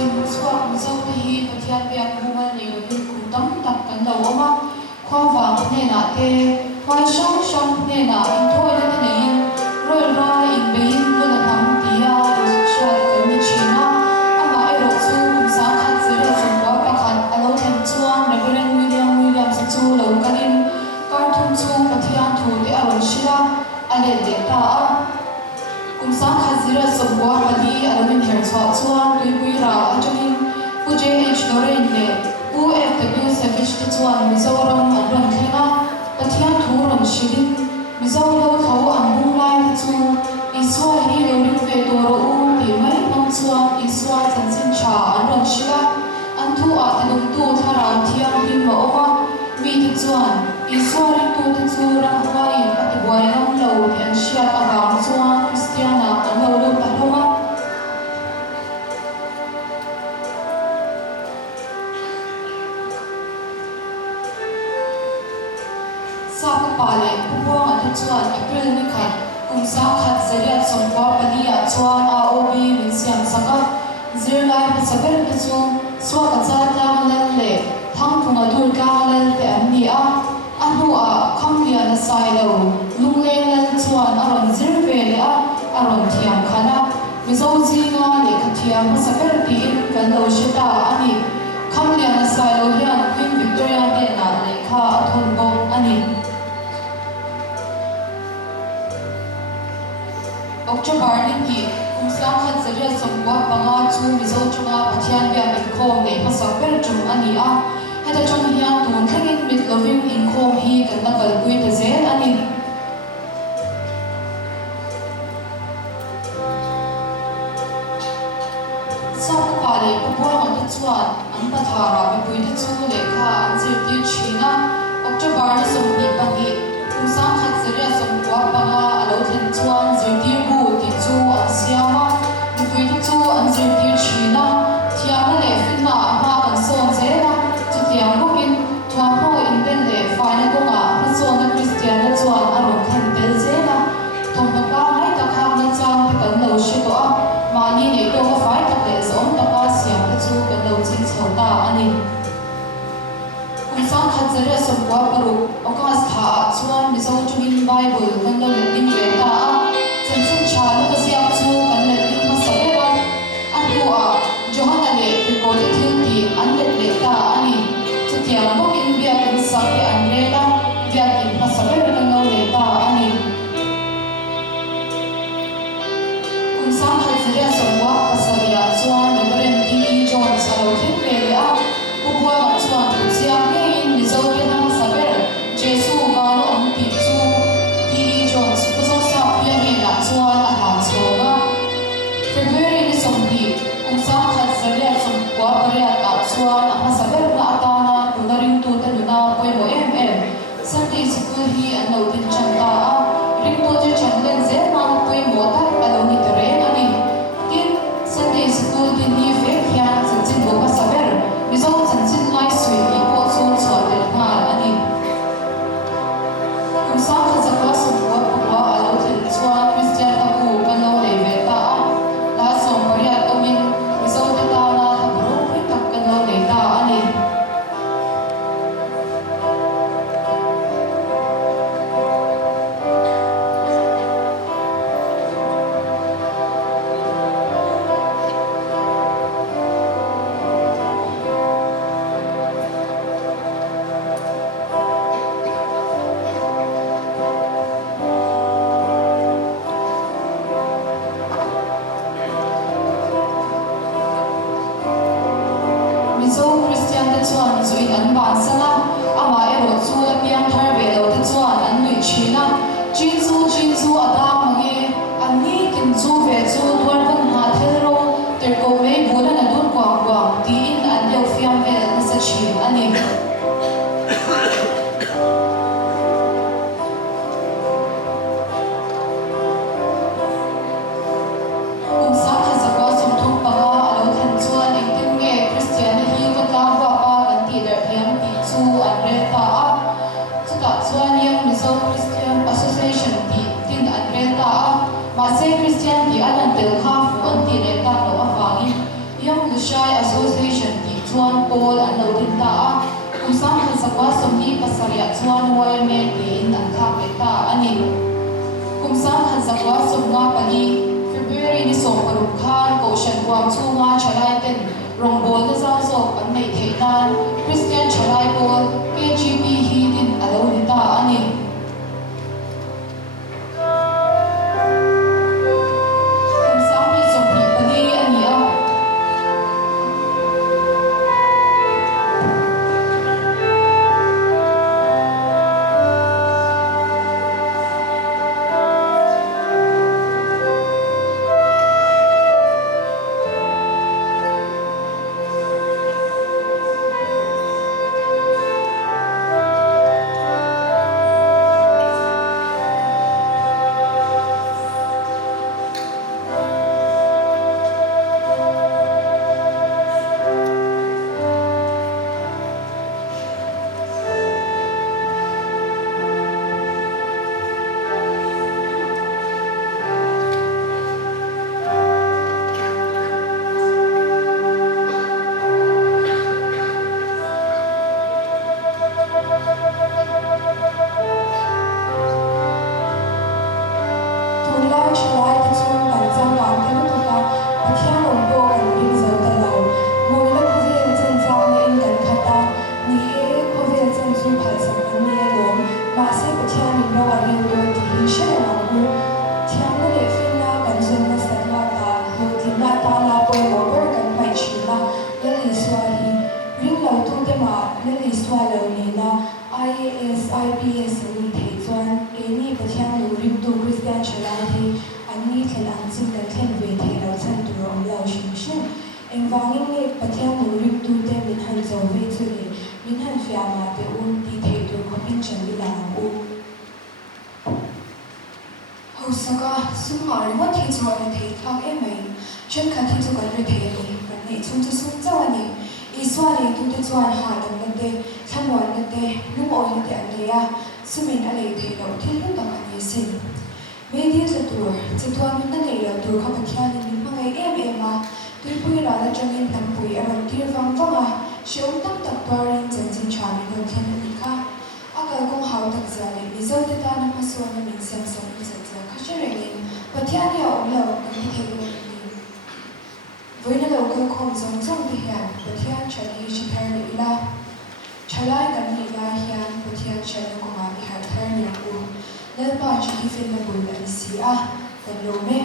tin suak mizo te hi pathian pe akumal ni rin kutam tak kan lo oma khwa wang ne na te khwai sham ne na in thoi na ne in roi ra in bein lo na tham tia sha kan mi china ama ai ro chu sa khat zera chungwa pakhat alo them chuan Reverend William sa chu lo kanin karthum chu pathian thu te aron shira ale de ta kumsa khazira sobwa pali alamin herchwa chuan tuipuira atangin UJH Dorain le UFW Savage te chuan Mizoram anron thena pathian thuron shirin Mizoram tho anbung lai te chu iswa hi lorin ve doro u ti mai pang chuan iswa chansin cha anron shira anthu a tenung tu thara thiam bin ma oma mi te chuan iswa ri tu te chu rang hwai atbuai ram lo an shia awang chuan Christiana anlo lo paloma sa pale puang atu chuan April ni khat kumsa khat zaria chongwa pania chuan AOB min siam saka zirlai pasaber te chu swa kacha tlang lan le thang phunga dur tlang lan te an ni a anu a khamlia na sai lo lungleng lan chuan aron zir ve le a aron thiam khana mizo jinga le khathiam pasaber ti in kan lo shita ani khamlia na sai lo hian Queen Victoria te na le kha athon bom ani October ni ki kumsa khat zaria somwa panga chu mizo chunga pathian bia min khom nei pasaber chum ani a heta chong hian tun thangin mit loving in khom hi kan na kal pui te zel ani sa pale puwa ma chuan an pathara mi pui te chu le kha an zir ti china October ni somni pangi kumsa khat zaria somwa panga alo then chuan zir ti bu ti chu an siama mi pui te chu an zir ti china thiam le finna ma kan son zela chu tiang bukin thwa ho in ben le faina konga na son na Christian na chuan aron khan tel zela thom na pa ngai ta kham na chang te kan lo shi to a mani ne to ka fai ta te zom ta pa siam te chu kan lo chin chhota ani kumsa khat zaria somwa paru okas tha chuan mizo tumin Bible kan lo in ve ta a chansin cha lo ka siam chu kan le in ma sabera anu a Johanna le ko te thil ti an le ta ani chu tiang bokin bia kin sa ke an le la bia kin ma sabera kan lo le ta ani kumsa khat zaria somwa pasaria chuan Reverend D.E. Jones alo thil le le a pukwa ma chuan tu chiang nge in mizo ke na ma sabera Jesu ga no an ti chu D.E. Jones puzo sa pia nge na chuan a ha chonga February ni somdi kumsa khat zaria somwa paria ta chuan a ma sabera na atana tunaring tu ta nuna poi mo Sunday school hi an lo tin chanta a ring to je chanlen ze ma poi mo ta alo ni tere ani tin Sunday school din hi fe hian chanchin bo ma saber mizo chanchin lai sui hi ko chu chwa tel na ani kumsa khat zakwa somwa pakwa alo tin chuan Christian aku kan lo le ve ta a la som paria tomin mizo te ta na thapro pui tak kan lo le ta ani Mizo Christian te chuan zui an ban sanga ama ero chu piang thar ve lo te chuan an nui china chin chu ada mangi an ni tin chu ve chu thor kan ha thel ro ter ko me bulan na dur kwang ti in an deu fiam ve na sa chin ani kumsa kha zakwa som thuk panga alo then chuan in tin nge Christian hi ka tla wa pa kan ti der thiam ti chu an re ta a chuta chuan yang Mizo Christian Association ti tin an re ta a ma se Christian ti an tel kha fu an ti re ta lo awangin yang lu shai kumsam khan sakwa somni pasaria chuan YMN in an thak eta ani kumsam khan sakwa somnga pani February ni som parum khan ko shan kwam chunga chalai ten rongbol na za so an nei theinan Christian chalai bol KGP hi din alo ni ta ani IAS, IPS ni thei chuan eni pathian lu rim tu Christian chalai hi anni thlan chin kan thlen ve thei lo chan tur om lo shin shin engwangin nge pathian lu rim tu te min han zo ve chu ni min han fia ma te un ti thei tur khopin chan li la u Hosaka sumar mo thi chu an thei thak e mai chen khan thi chu kan re thei ni kan nei chun chu sum chawani Iswari tu te chuan ha dam na te thanwan na te lung oi na te an leya sumin a lei thei lo thil hlum tak an ni sin media cha tur chituan min na nei lo tur kha pathian ni mangai em a tuipui ra la tangin nam pui a ron tir wang wanga sheum tak tak parin chen chin thlan ni thlen ni kha akal kong hau tak za le mi zo te ta na ma so na min sem som ni cha cha kha sherengin pathian ya om lo kan thei lo với nó đầu cơ không giống trong thì hiện của thiên trở đi chỉ theo lý la trở lại gần lý la hiện của thiên trở đi cùng anh hiện theo lý la nên bao chỉ khi phim là buổi là xí à gần lâu mê